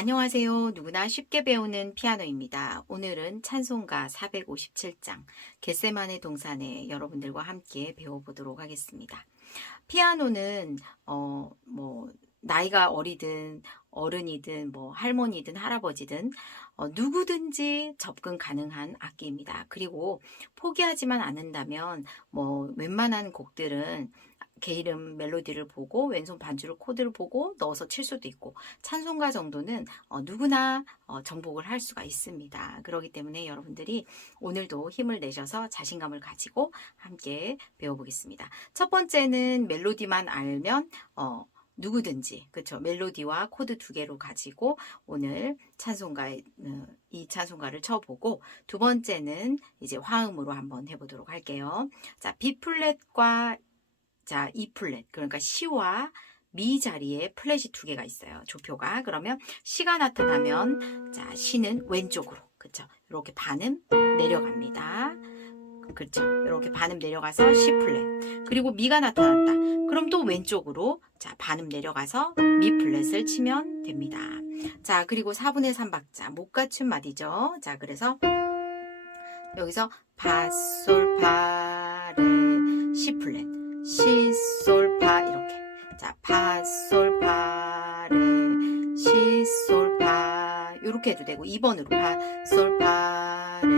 안녕하세요. 누구나 쉽게 배우는 피아노입니다. 오늘은 찬송가 457장 겟세만의 동산에 여러분들과 함께 배워보도록 하겠습니다. 피아노는 어 뭐 나이가 어리든 어른이든 뭐 할머니든 할아버지든 어, 누구든지 접근 가능한 악기입니다. 그리고 포기하지만 않는다면 뭐 웬만한 곡들은 개 이름 멜로디를 보고 왼손 반주를 코드를 보고 넣어서 칠 수도 있고 찬송가 정도는 어, 누구나 어, 정복을 할 수가 있습니다. 그렇기 때문에 여러분들이 오늘도 힘을 내셔서 자신감을 가지고 함께 배워보겠습니다. 첫 번째는 멜로디만 알면 어, 누구든지 그렇죠 멜로디와 코드 두 개로 가지고 오늘 찬송가에 어, 이 찬송가를 쳐보고 두 번째는 이제 화음으로 한번 해보도록 할게요. 자 B 플랫과 자 E 플랫 그러니까 C와 미 자리에 플랫이 두 개가 있어요. 조표가 그러면 C가 나타나면 자 C는 왼쪽으로 그렇죠 이렇게 반음 내려갑니다. 그렇죠. 이렇게 반음 내려가서 C 플랫. 그리고 미가 나타났다. 그럼 또 왼쪽으로 자 반음 내려가서 미 플랫을 치면 됩니다. 자 그리고 4분의 3박자 못 갖춘 마디죠. 자 그래서 여기서 파솔파레 C 플랫 시 솔 파 이렇게 자 파 솔 파 레 시 솔 파 이렇게 해도 되고 2번으로 파 솔 파 레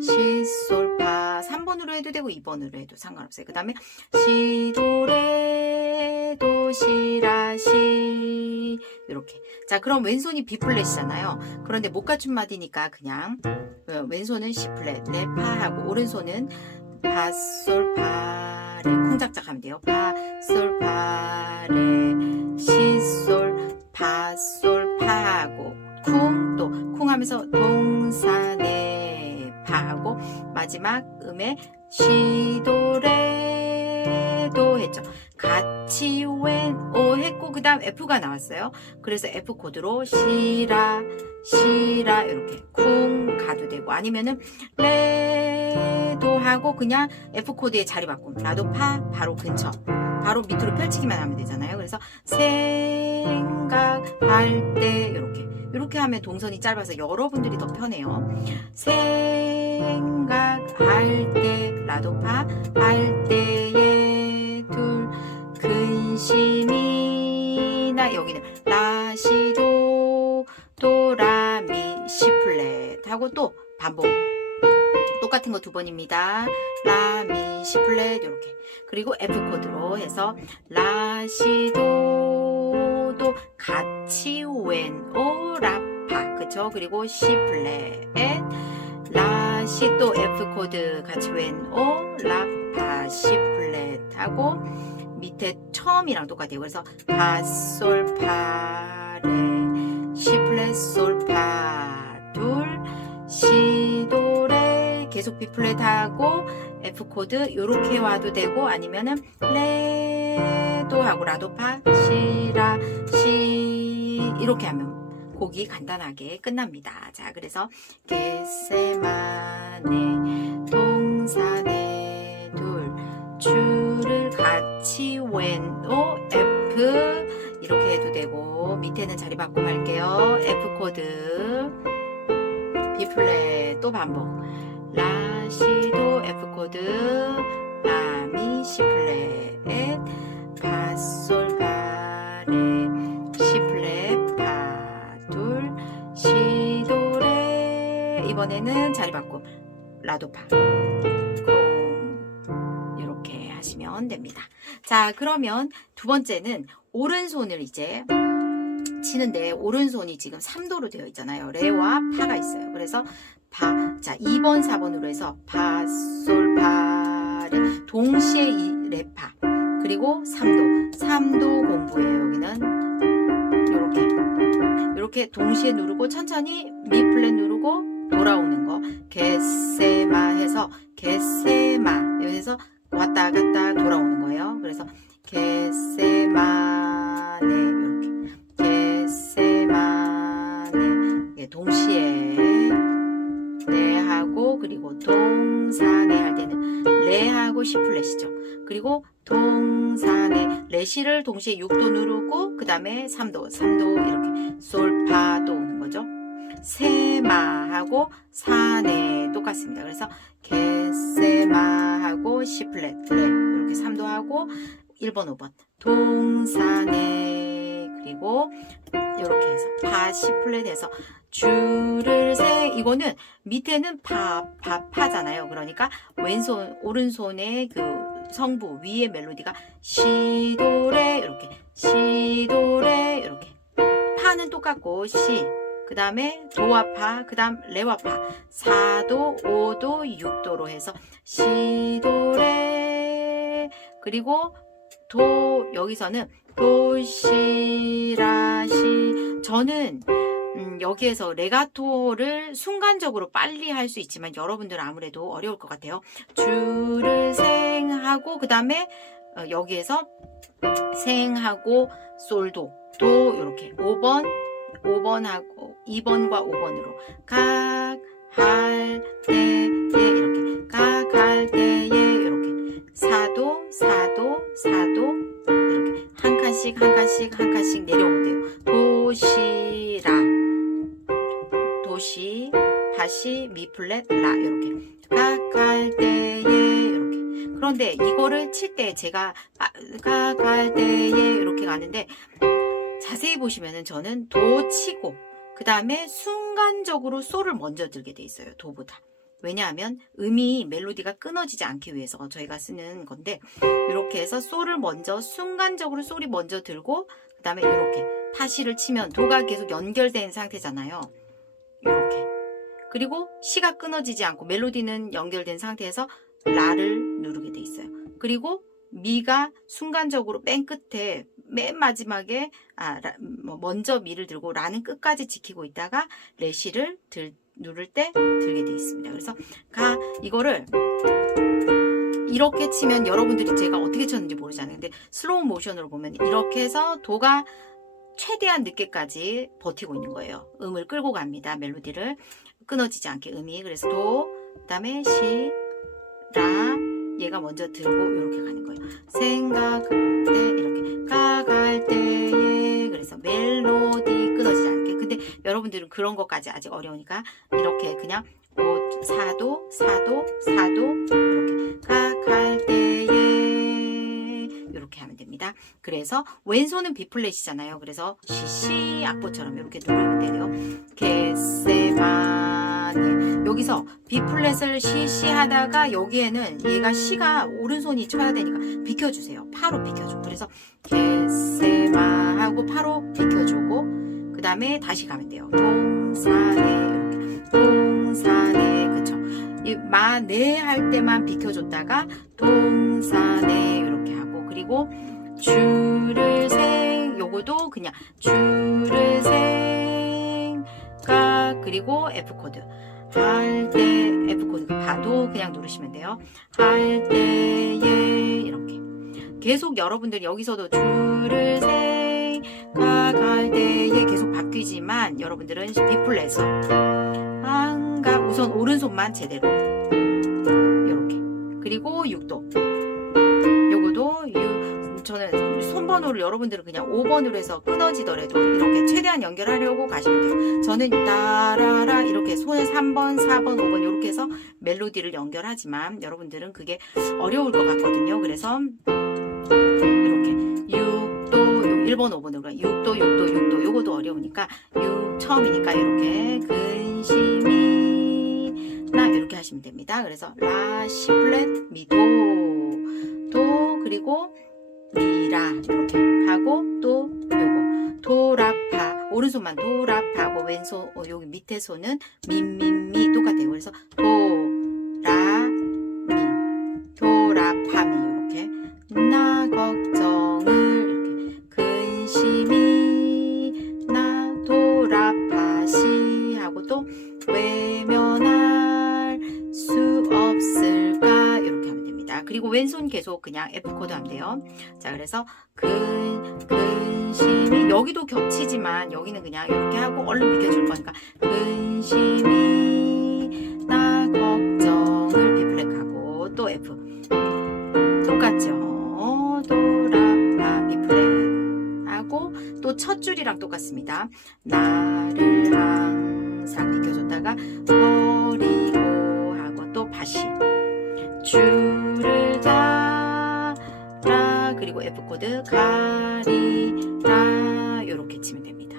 시 솔 파 3번으로 해도 되고 2번으로 해도 상관없어요. 그 다음에 시 도 레 도 시 라 시 이렇게 자 그럼 왼손이 B 플랫이잖아요. 그런데 못 갖춘 마디니까 그냥 어, 왼손은 C 플랫 레 파하고 오른손은 파 솔 파 레 콩작작하면 돼요. 파솔 파레 시솔 파솔 파하고 쿵 또 쿵 하면서 동산에 파하고 마지막 음에 시도레도 했죠. 같이 웬오 했고 그 다음 F가 나왔어요. 그래서 F 코드로 시라 시라 이렇게 쿵 가도 되고 아니면은 레 도 하고 그냥 F 코드에 자리 바꿈. 라도 파 바로 근처. 바로 밑으로 펼치기만 하면 되잖아요. 그래서 생각할 때 이렇게. 이렇게 하면 동선이 짧아서 여러분들이 더 편해요. 생각할 때 라도파 할 때에 둘 근심이나. 여기는 라시도 도라미 시플랫 하고 또 반복 똑같은 거 두 번입니다. 라 미 시 플랫 이렇게. 그리고 F 코드로 해서 라 시 도 도 같이 웬오 라 파. 그쵸? 그리고 C 플랫 라 시 또 F 코드 같이 웬오 라파 C 플랫 하고 밑에 처음이랑 똑같아요. 그래서 파 솔 파레. C 플랫 솔 계속 B 플랫 하고 F 코드 요렇게 와도 되고 아니면은 레도 하고 라도파 시라 시 이렇게 하면 곡이 간단하게 끝납니다. 자 그래서 겟세만의 동산에 둘 줄을 같이 웬오 F 이렇게 해도 되고 밑에는 자리 바꿈 할게요. F 코드 B 플랫 또 반복 라 시도 F 코드 라미 C 플랫 파 솔 파레 C 플랫 파 둘 시 도 레 이번에는 자리 바꿈 라도파 콩 이렇게 하시면 됩니다. 자 그러면 두 번째는 오른손을 이제 치는데 오른손이 지금 3도로 되어 있잖아요. 레와 파가 있어요. 그래서 파, 자 2번, 4번으로 해서 파, 솔, 파, 레. 동시에 이 레 파 그리고 3도, 3도 공부예요. 여기는. 이렇게. 이렇게 동시에 누르고 천천히 미 플랫 누르고 돌아오는 거. 게세마 해서 게세마. 여기서 왔다 갔다 돌아오는 동시에 6도 누르고 그 다음에 3도 3도 이렇게 솔파도 하고 사네 똑같습니다. 그래서 게세마 하고 시 플랫 레 이렇게 3도 하고 1번 5번 동사네 그리고 이렇게 해서 파시 플랫해서 줄을 세 이거는 밑에는 파 파 파잖아요. 그러니까 왼손 오른손의 그 성부 위에 멜로디가 시도레 이렇게. 시도레 이렇게. 파는 똑같고 시. 그 다음에 도와 파, 그 다음 레와 파, 4도, 5도, 6도로 해서 시도레 그리고 도 여기서는 도시라시. 저는 음, 여기에서 레가토를 순간적으로 빨리 할 수 있지만 여러분들은 아무래도 어려울 것 같아요. 줄을 생하고 그 다음에 어, 여기에서 생하고 솔도 도 이렇게 5번 5번하고 2번과 5번으로 각 할 때 제가 아, 각할 때에 이렇게 가는데 자세히 보시면은 저는 도 치고 그 다음에 순간적으로 소를 먼저 들게 돼 있어요. 도보다. 왜냐하면 음이 멜로디가 끊어지지 않기 위해서 저희가 쓰는 건데 이렇게 해서 소를 먼저 순간적으로 소리 먼저 들고 그 다음에 이렇게 타시를 치면 도가 계속 연결된 상태잖아요. 이렇게 그리고 시가 끊어지지 않고 멜로디는 연결된 상태에서 라를 누르게 돼 있어요. 그리고 미가 순간적으로 맨 끝에 맨 마지막에 아, 라, 뭐 먼저 미를 들고 라는 끝까지 지키고 있다가 레시를 들, 누를 때 들게 돼 있습니다. 그래서 가 이거를 이렇게 치면 여러분들이 제가 어떻게 쳤는지 모르잖아요. 근데 슬로우 모션으로 보면 이렇게 해서 도가 최대한 늦게까지 버티고 있는 거예요. 음을 끌고 갑니다. 멜로디를 끊어지지 않게 음이 그래서 도 그다음에 시, 라 얘가 먼저 들고 이렇게 가는 거예요. 생각할 때 이렇게 가갈 때에 그래서 멜로디 끊어지지 않게. 근데 여러분들은 그런 것까지 아직 어려우니까 이렇게 그냥 오, 사도 사도 사도 이렇게 가갈 하면 됩니다. 그래서 왼손은 B 플랫이잖아요. 그래서 시시 악보처럼 이렇게 누르면 돼요. 게세마네 여기서 B 플랫을 시시 하다가 여기에는 얘가 시가 오른손이 쳐야 되니까 비켜주세요. 파로 비켜줘. 그래서 게세마 하고 파로 비켜주고 그 다음에 다시 가면 돼요. 동사네 이렇게 동사네 그쵸? 이 마네 할 때만 비켜줬다가 동사네 이렇게 하고 그리고 줄을 생 요거도 그냥 줄을 생가 그리고 F 코드. 할 때 F 코드. 봐도 그냥 누르시면 돼요. 할 때에 이렇게. 계속 여러분들 여기서도 줄을 생각할 때에 계속 바뀌지만 여러분들은 플랫에서 안가 우선 오른손만 제대로. 이렇게. 그리고 6도. 요거도 유, 저는 손번호를 여러분들은 그냥 5번으로 해서 끊어지더라도 이렇게 최대한 연결하려고 가시면 돼요. 저는 따라라 이렇게 손을 3번, 4번, 5번 이렇게 해서 멜로디를 연결하지만 여러분들은 그게 어려울 것 같거든요. 그래서 이렇게 6도, 1번, 5번으로 6도, 6도, 6도 요거도 어려우니까 6 처음이니까 이렇게 근심이 나 이렇게 하시면 됩니다. 그래서 라, 시 플랫, 미, 도, 도 그리고 미라 이렇게 하고 또 요거 도라파 오른손만 도라파고 왼손 어, 여기 밑에 손은 민민미 똑같아요. 그래서 도라미 도라파미 이렇게 나 걱정을 이렇게 근심이 나 도라파시 하고 또 외면할 수 없을까 이렇게 하면 됩니다. 그리고 왼손 계속 그냥 F 하면 돼요. 자 그래서 근 근심이 여기도 겹치지만 여기는 그냥 이렇게 하고 얼른 비켜줄 거니까 근심이 나 걱정을 B 플랫하고 또 F 똑같죠. 도라파 B 플랫 하고 또 첫 줄이랑 똑같습니다. 나를 항 코드 가리라 이렇게 치면 됩니다.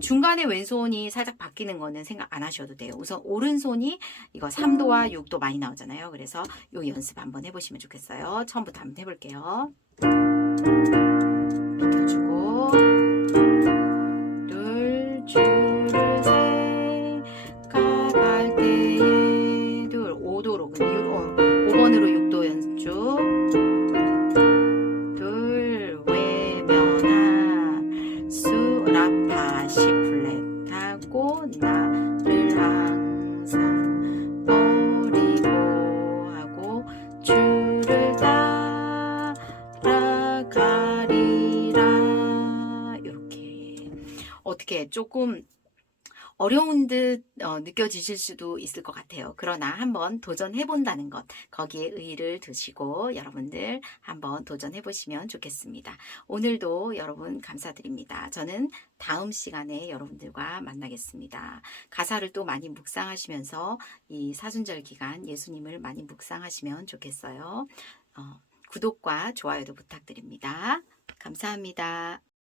중간에 왼손이 살짝 바뀌는 거는 생각 안 하셔도 돼요. 우선 오른손이 이거 3도와 6도 많이 나오잖아요. 그래서 요 연습 한번 해보시면 좋겠어요. 처음부터 한번 해볼게요. 비켜주고 조금 어려운 듯 어, 느껴지실 수도 있을 것 같아요. 그러나 한번 도전해 본다는 것 거기에 의의를 두시고 여러분들 한번 도전해 보시면 좋겠습니다. 오늘도 여러분 감사드립니다. 저는 다음 시간에 여러분들과 만나겠습니다. 가사를 또 많이 묵상하시면서 이 사순절 기간 예수님을 많이 묵상하시면 좋겠어요. 어, 구독과 좋아요도 부탁드립니다. 감사합니다.